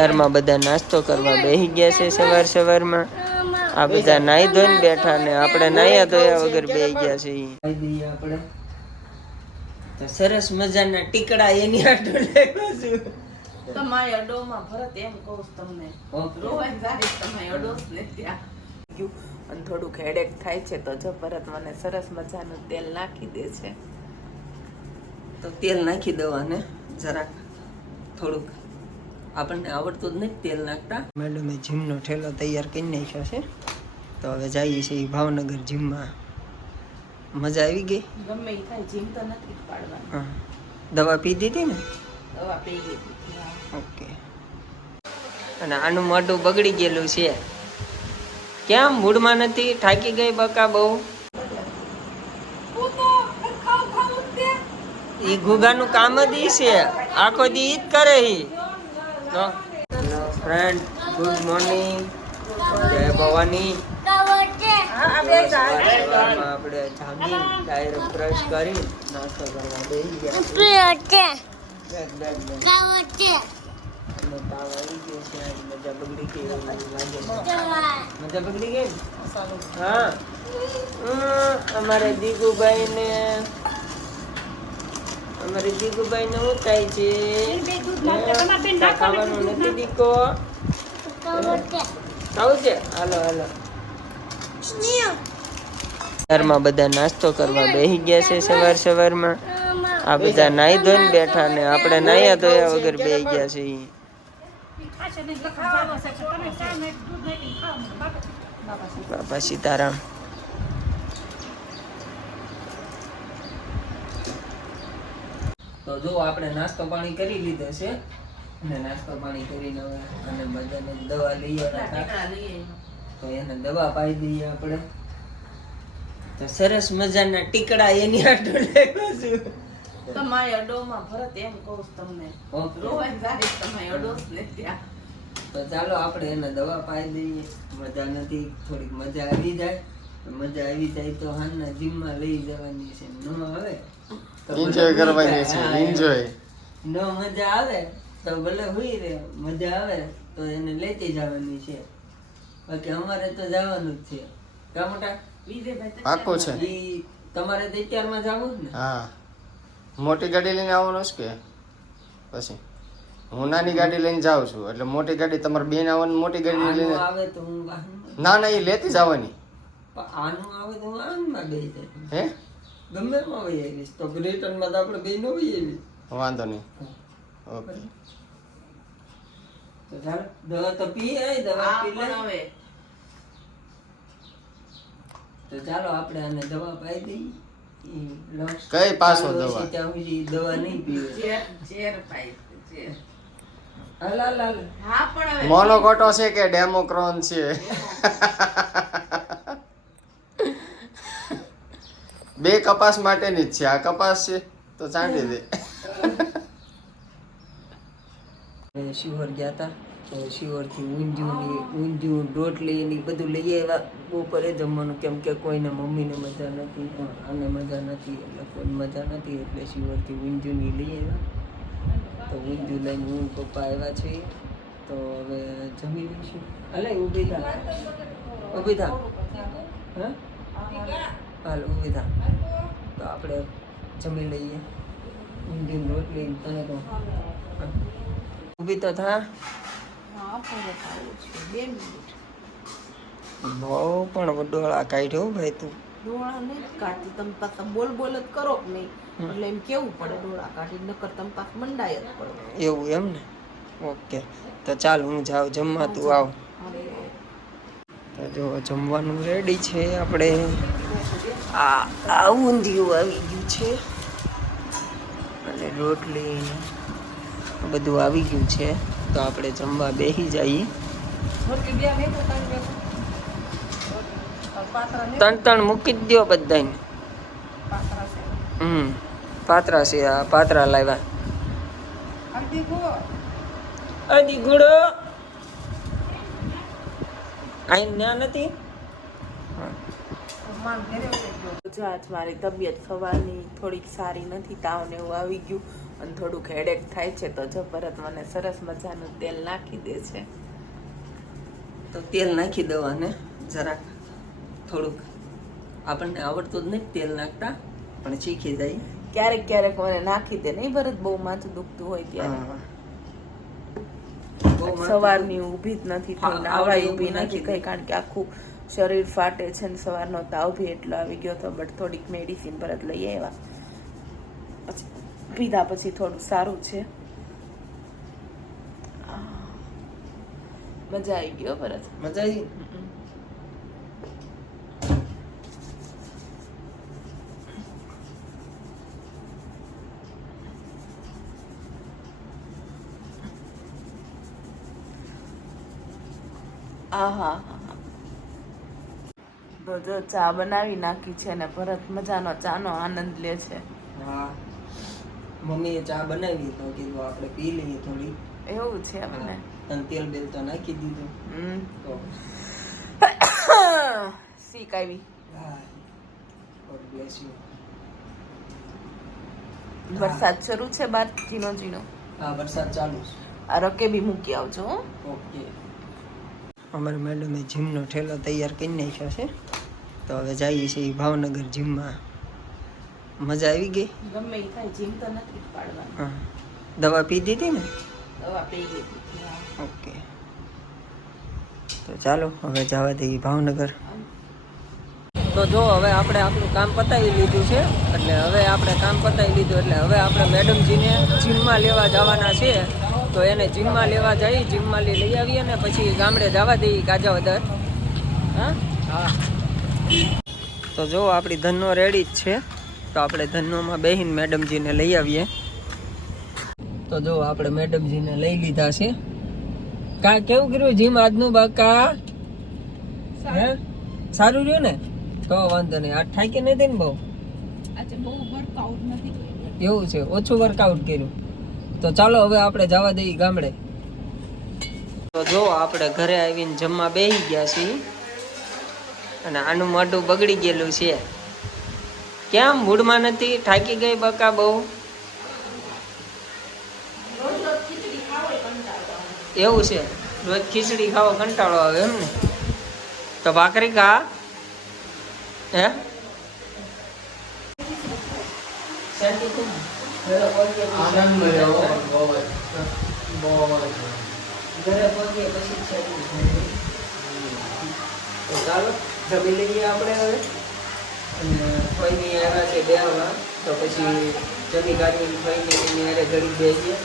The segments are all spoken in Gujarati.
સવારમાં બધા નાસ્તો કરવા બેસી ગયા છે સવારમાં આ બધા નાઈ ધોઈને બેઠા ને આપણે નાયા ધોયા વગર બેસી ગયા છે ખાઈ દઈએ આપણે તો સરસ મજાના ટીકડા એની આટો લેવા છું તમારી અડોમાં ભરત એમ કહું તમને રોવાઈ જાય તમારી અડોસ ને ત્યાં અને થોડુંક હેડેક થાય છે તો જો ભરત મને સરસ મજાનું તેલ નાખી દે છે તો તેલ નાખી દેવાને જરાક થોડુંક આપણને આવડતું જ નહીં તેલ નાખતા મેડમે જીમનો ઠેલો તૈયાર કરી નાખ્યો છે તો હવે જઈએ છીએ ભાવનગર જીમમાં મજા આવી ગઈ ગમે એ થાય જીમ તો નથી પાડવાની હા દવા પી દીધી ને દવા પી લીધી ઓકે અને આનું મોઢું બગડી ગયેલું છે કેમ મૂડમાં નથી થાકી ગઈ બકા બહુ ઈ ગુગાનું કામ જ ઈ છે આખો દી ઈ જ કરે ઈ તો ફ્રેન્ડ ગુડ મોર્નિંગ જય ભવાની આપણે જાગી ડાયરેક્ટ બ્રશ કરી નાસ્તો કરવા બેસી ગયા મજા બગડી ગઈ મજા બગડી ગઈ હા અમારે દીગુભાઈ ને શું થાય છે ખાવાનું નથી દીકો ખાવું છે હાલો હાલો સવારમાં બધા નાસ્તો કરવા બેસી ગયા છે સવારમાં આ બધા નાઈ ધોઈને બેઠા ને આપણે નાયા ધોયા વગર બેસી ગયા છે બાપા સીતારામ તો જો આપણે નાસ્તો પાણી કરી લીધો છે અને નાસ્તો પાણી કરીને અને બધાને દવા લઈએ તો એને દવા પાઈ દઈએ આપણે તો સરસ મજાના ટીકડા એની આટો લેવા છું તમારી અડોમાં ભરત એમ કહું તમને રોવાઈ જાય તમારી અડોસ ને ત્યાં તો ચાલો આપણે એને દવા પાઈ દઈએ મજા નથી થોડીક મજા આવી જાય તો હાલના જીમમાં લઈ જવાની છે ન આવે એન્જોય કરવાની છે એન્જોય ન મજા આવે તો ભલે હુઈ રે મજા આવે તો એને લેતી જવાની છે બાકી અમારે તો જવાનું જ છે કા મોટા પાકો છે ઈ તમારે તો અત્યારમાં જવું જ ને હા મોટી ગાડી લઈને આવવાનું છે કે પછી હું નાની ગાડી લઈને જાઉં છું એટલે મોટી ગાડી તમારે બેન આવવાની મોટી ગાડી લઈને આવે તો હું વાહનમાં ના એ લેતી જવાની આનું આવે તો હું આનમાં બેસી જાય હે ગમે એમાં વહી આવીશ તો રિટર્નમાં તો આપણે બે નો વહી આવી વાંધો નહીં ઓકે તો ચાલો દવા તો પીએ દવા પી લે હવે તો ચાલો આપણે આને દવા પાઈ દઈએ કઈ પાછો દવા ત્યાં સુધી દવા નહીં પીવે ઝેર પાઈ ઝેર હાલ હા પણ હવે મોનોકોટો છે કે ડેમોક્રોન છે બે કપાસ માટેની જ છે આ કપાસ છે તો ચાંટી દે શિવર ગયા હતા તો શિવરથી ઊંધિયું રોટલી ને બધું લઈ આવ્યા બપોરે જમવાનું કેમ કે કોઈને મમ્મીને મજા નથી આને મજા નથી એટલે કોઈ મજા નથી એટલે શિવરથી ઊંધિયું લઈ આવ્યા તો ઊંધિયું લઈને હું પપ્પા આવ્યા છીએ તો હવે જમી લઈશું અલે ઊભી થા હા હાલ ઊભી થા તો આપણે જમી લઈએ ઊંધિયું રોટલી તને તો ઊભી તો થા બહુ પણ ડોળા કાઢ્યો ભાઈ તું ડોળા નહીં કાઢતી તમે પાછા બોલ જ કરો કે નહીં એટલે એમ કેવું પડે ડોળા કાઢી નકર તમે પાછા મંડાય જ પડે એવું એમ ને ઓકે તો ચાલ હું જાઉં જમવા તું આવ તો જો જમવાનું રેડી છે આપણે આ ઊંધિયું આવી ગયું છે અને રોટલી બધું આવી ગયું છે તો આપણે જમવા બેસી જઈએ ત્રણ મૂકી જ દો બધાને પાત્રા છે આ પાત્રા લાવ્યા અડી ગુડો આઈ ના નથી આજ મારી તબિયત સવારની થોડીક સારી નથી તાવ ને એવું આવી ગયું અને થોડુંક હેડેક થાય છે તો જો ભરત મને સરસ મજાનું તેલ નાખી દે છે. તો તેલ નાખી દેવાને જરાક થોડુંક, આપણને આવડતું જ નહીં તેલ નાખતા, પણ શીખી જાય. ક્યારેક ક્યારેક મને નાખી દે નહીં ભરત, બહુ માથું દુખતું હોય ત્યારે. હા. બહુ માથું સવારની ઊભી જ નથી થઈ, હા, નાવાય આવડે ઊભી એવું નથી નાખી થઈ, દે. કારણ કે આખું શરીર ફાટે છે ને સવારનો તાવ બી એટલો આવી ગયો હતો. બટ થોડીક મેડિસિન ભરત લઈ આવ્યા, પછી પીધા પછી થોડું સારું છે. મજા આવી ગયો ભરત. મજા આવી. આહા, તો જો ચા બનાવી નાખી છે ને ભરત મજાનો ચાનો આનંદ લે છે. હા, મમ્મીએ ચા બનાવી તો કીધું આપણે પી લઈએ થોડી. એવું છે મને. અને તેલ બેલ તો નાખી દીધું. તો શીખ આવી. God bless you. વરસાદ શરૂ છે બાર, ઝીણો ઝીણો. હા, વરસાદ ચાલુ છે. આ રકે બી મૂકી આવજો હો. ઓકે. અમારી મેડમે જીમનો ઠેલો તૈયાર કરી નાખ્યો છે, તો હવે જઈએ છીએ ભાવનગર જીમમાં. મજા આવી ગઈ. ગમે એ થાય, જીમ તો નથી જ પાડવાનું. હા, દવા પી દીધી ને? દવા પી લીધી. ઓકે, તો ચાલો હવે જવા દઈએ ભાવનગર. તો જો હવે આપણે આપણું કામ પતાવી લીધું છે, એટલે હવે આપણે કામ પતાવી લીધું એટલે હવે આપણે મેડમજીને જીમમાં લેવા જવાના છે. તો એને જીમમાં લેવા જઈ, જીમમાં લઈ આવીએ ને પછી ગામડે જવા દઈએ કાજાવદર. હા હા. તો જો આપણી ધનનો રેડી જ છે, તો આપણે ધનોમાં બેહીને મેડમજીને લઈ આવીએ. તો જો આપણે મેડમજીને લઈ લીધા છે. કા કેવું કર્યું જીમ આજનું બાકા? હે, સારું રહ્યું ને? તો વાંધો નહીં. આ થાકી નથી ને બહુ? આજે બહુ વર્કઆઉટ નથી કર્યું. એવું છે, ઓછું વર્કઆઉટ કર્યું. તો ચાલો હવે આપણે જવા દઈએ ગામડે. તો જો આપણે ઘરે આવીને જમવા બેસી ગયા છીએ, અને આનું મોઢું બગડી ગયેલું છે. કેમ મૂડમાં નથી? થાકી ગઈ બકા બહુ? એવું છે, રોજ ખીચડી ખાવો કંટાળો આવે એમ ને? તો ભાખરી ખા. હે, ઘરે પહોંચીએ પછી તો ચાલો જમી લઈએ આપણે હવે. અને ફઈની આવ્યા છે બેહવા, તો પછી જમી કાઢીને ફઈને એની હારે ઘડી બેસીએ.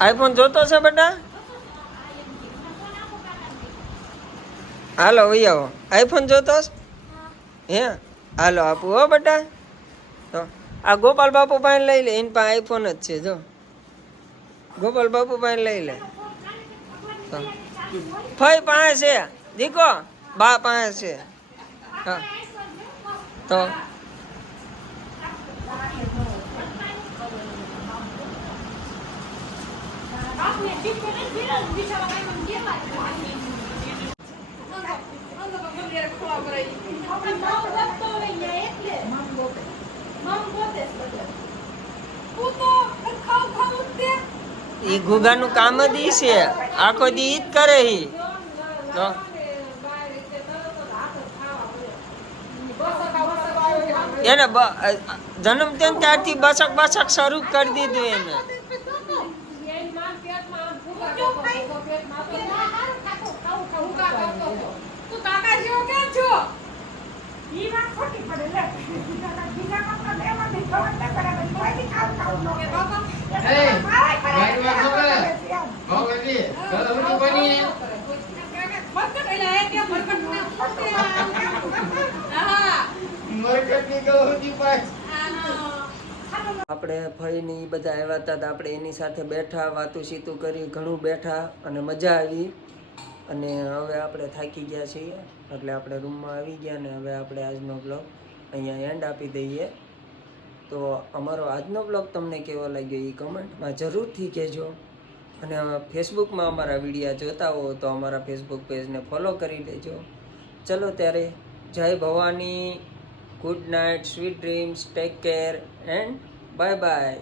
આઈફોન જોતો છે બેટા? હાલો વહી આવો. આઈફોન જોતો છે? હે, હાલો આપું હો બેટા. તો આ ગોપાલ બાપુ પાસે લઈ લે, એની પાસે આઈફોન જ છે. જો ગોપાલ બાપુ પાસે લઈ લે. ફઈ પાસે છે દીકો, બા પાસે છે. હા, તો ઈ ગુગાનું કામ જ ઈ છે, આખો દી ઈ જ કરે ઈ. તો એને જન્મ થયો ને ત્યારથી બસક બસક શરૂ કરી દીધું એને. આપણે ફઈની બધા આવ્યા હતા, તો આપણે એની સાથે બેઠા, વાતું સીતું કરી, ઘણું બેઠા અને મજા આવી. અને હવે આપણે થાકી ગયા છીએ, એટલે આપણે રૂમમાં આવી ગયા ને હવે આપણે આજનો બ્લોગ અહીંયા એન્ડ આપી દઈએ. તો અમારો આજનો બ્લોગ તમને કેવો લાગ્યો એ કમેન્ટમાં જરૂરથી કહેજો. અને ફેસબુકમાં અમારા વિડીયા જોતા હો તો અમારા ફેસબુક પેજને ફોલો કરી લેજો. ચલો ત્યારે જય Bhavani, good night, sweet dreams, take care and bye bye.